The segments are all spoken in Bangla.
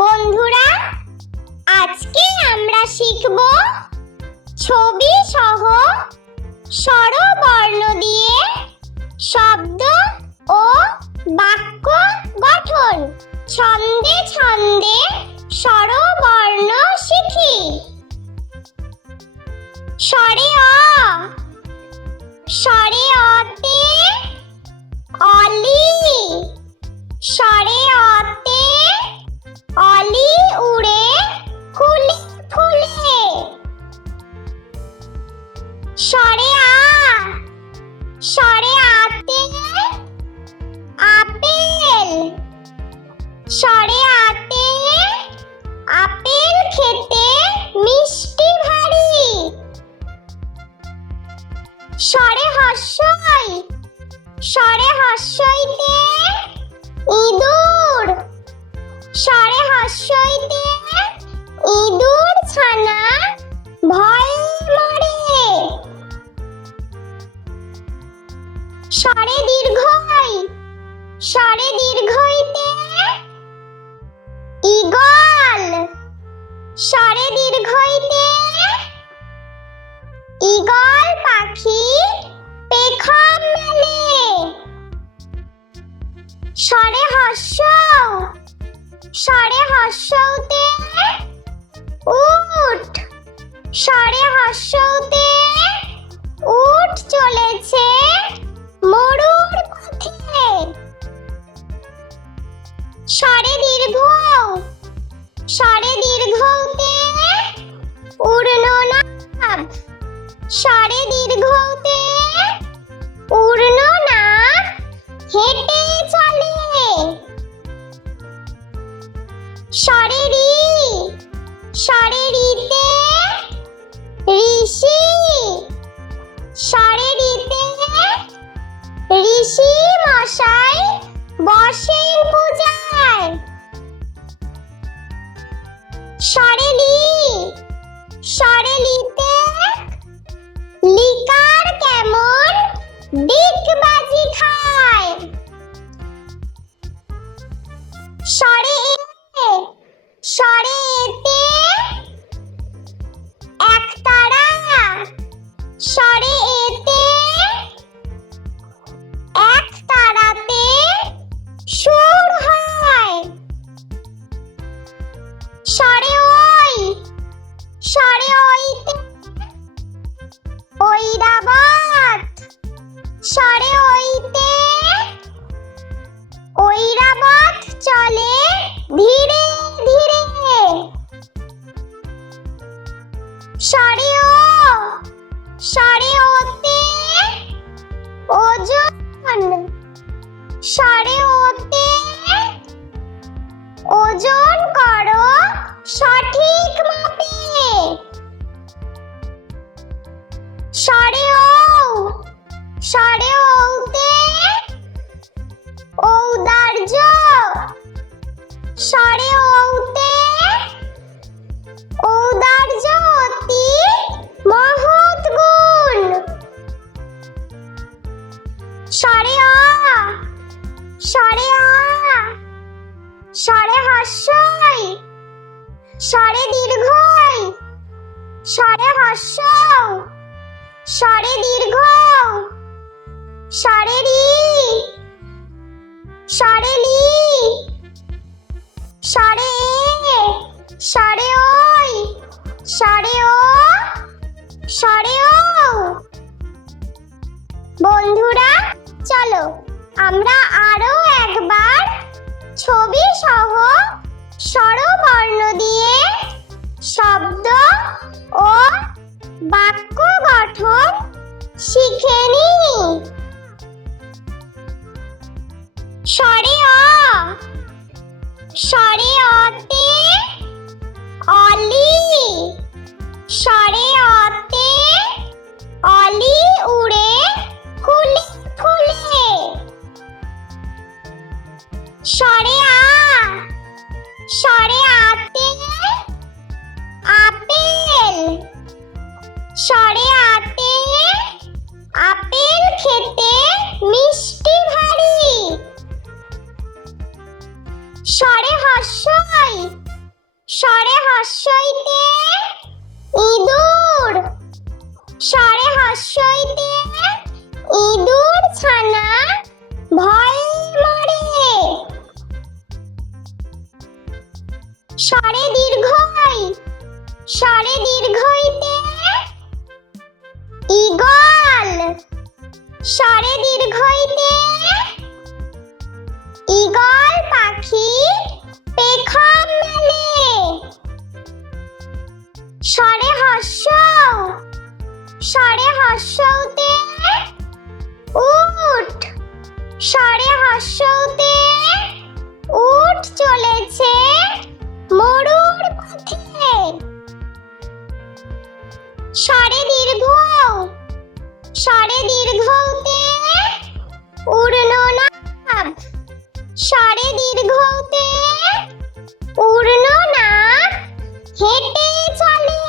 বন্ধুরা, আজকে আমরা শিখব ছবি সহ স্বরবর্ণ দিয়ে শব্দ ও বাক্য গঠন। ছন্দে ছন্দে স্বরবর্ণ শিখি। স্বরে অ, স্বরে অতে অলি, স্বরে অতে অলি উড়ে ফুলে ফুলে। স্বরে আ, স্বরে আতে আপেল, স্বরে আতে আপেল খেতে মিষ্টি ভারী। স্বরে হর্ষই, স্বরে হর্ষইতে ইঁদুর, স্বরে হর্ষইতে ইঁদুর ছানা ভয়ে মরে। স্বরে দীর্ঘই, স্বরে দীর্ঘইতে ঈগল, স্বরে দীর্ঘইতে ঈগল পাখি পেখম মেলে। স্বরে হর্ষ, স্বরে হর্ষতে উট, স্বরে হর্ষতে উট চলেছে মরুর পথে। স্বরে দীর্ঘ, স্বরে দীর্ঘতে ঊর্ধ্বনাভ, স্বরে দীর্ঘতে ঊর্ধ্বনাভ হেঁটে চলে। স্বরে রি, স্বরে রিতে ঋষি, স্বরে রিতে ঋষি মশাই বসেন পূজায়। স্বরে লি, স্বরে লিতে লিকার কেমন ডিগবাজি খায়। স্বরে এ, স্বরে এতে একতারা, স্বরে এতে একতারাতে সুর হয়। স্বরে ওই, স্বরে ওইতে ঐরাবত, স্বরে ওইতে ঐরাবত চলে ধীরে ধীরে। স্বরে ও, স্বরে ওতে ওজন, স্বরে ওতে ওজন করো সঠিক মাপে। স্বরে ও, স্বরে ওতে ঔদার্য, স্বরে ওতে ঔদার্য অতি মহৎ গুণ। স্বরে অ, স্বরে আ, স্বরে হর্ষই, স্বরে দীর্ঘই, স্বরে হর্ষ, স্বরে দীর্ঘ, স্বরে রি, স্বরে লি, স্বরে এ, স্বরে ওই, স্বরে ও, স্বরে ও। বন্ধুরা, চলো আমরা আরো একবার ছবি সহ স্বরবর্ণ দিয়ে শব্দ ও বাক্য গঠন শিখে নিই। স্বরে অ, স্বরে অতে অলি, স্বরে অতে অলি উড়ে ফুলে ফুলে। স্বরে আ, স্বরে আতে আপেল, স্বরে আতে আপেল খেতে মিষ্টি ভারী। স্বরে হর্ষই, ওই স্বরে হস্যইতে ইঁদুর স্বরে হস্যইতে ইঁদুর ছানা ভয়ে মরে স্বরে দীর্ঘই স্বরে দীর্ঘইতে ঈগল স্বরে দীর্ঘইতে ঈগল পাখি পেখম মেলে স্বরে হস্য স্বরে হস্যতে উট স্বরে হস্যতে উট চলেছে মরুর পথে স্বরে দীর্ঘ স্বরে দীর্ঘতে উড়ননাভ স্বরে দীর্ঘতে উড়ননাভ হেঁটে চলে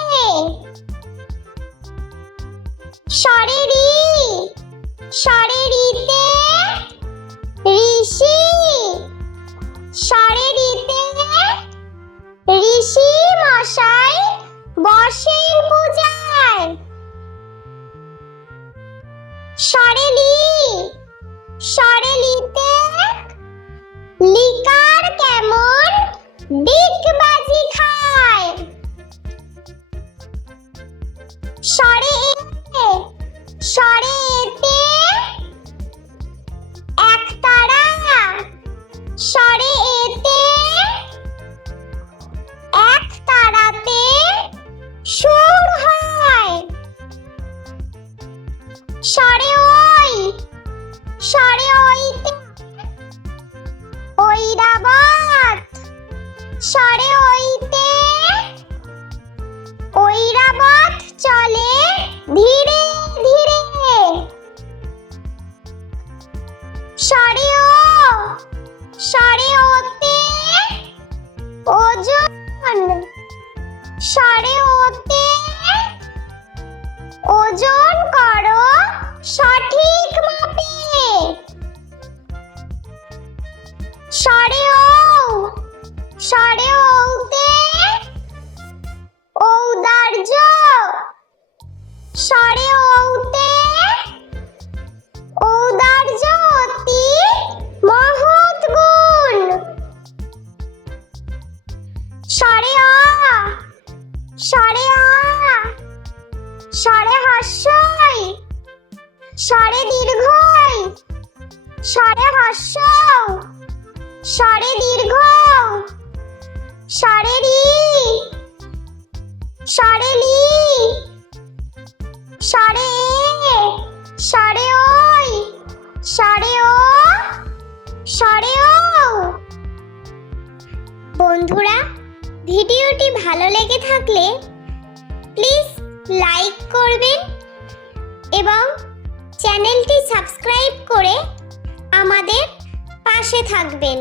স্বরে রি স্বরে রিতে ঋষি স্বরে রিতে ঋষি মশাই বসেন পূজায় স্বরে লি স্বরে লিতে লিকার কেমন ডিগবাজি খায় স্বরে এ স্বরে এতে একতারা স্বরে এতে একতারাতে সুর হয় স্বরে ওই স্বরে ওইতে ঐরাবত স্বরে ওইতে ঐরাবত চলে ধীরে ধীরে স্বরে ও স্বরে ওতে ওজন স্বরে ওতে ওজন করো সঠিক মাপে স্বরে ও স্বরে ওতে ঔদার্য স্বরে ওতে ঔদার্য অতি মহৎ গুণ স্বরে অ স্বরে আ স্বরে হস্যই স্বরে দীর্ঘই স্বরে হস্য স্বরে দীর্ঘ স্বরে রি স্বরে লি স্বরে এ স্বরে ওই স্বরে ও স্বরে ও বন্ধুরা, ভিডিওটি ভালো লেগে থাকলে প্লিজ লাইক করবেন এবং চ্যানেলটি সাবস্ক্রাইব করে আমাদের পাশে থাকবেন।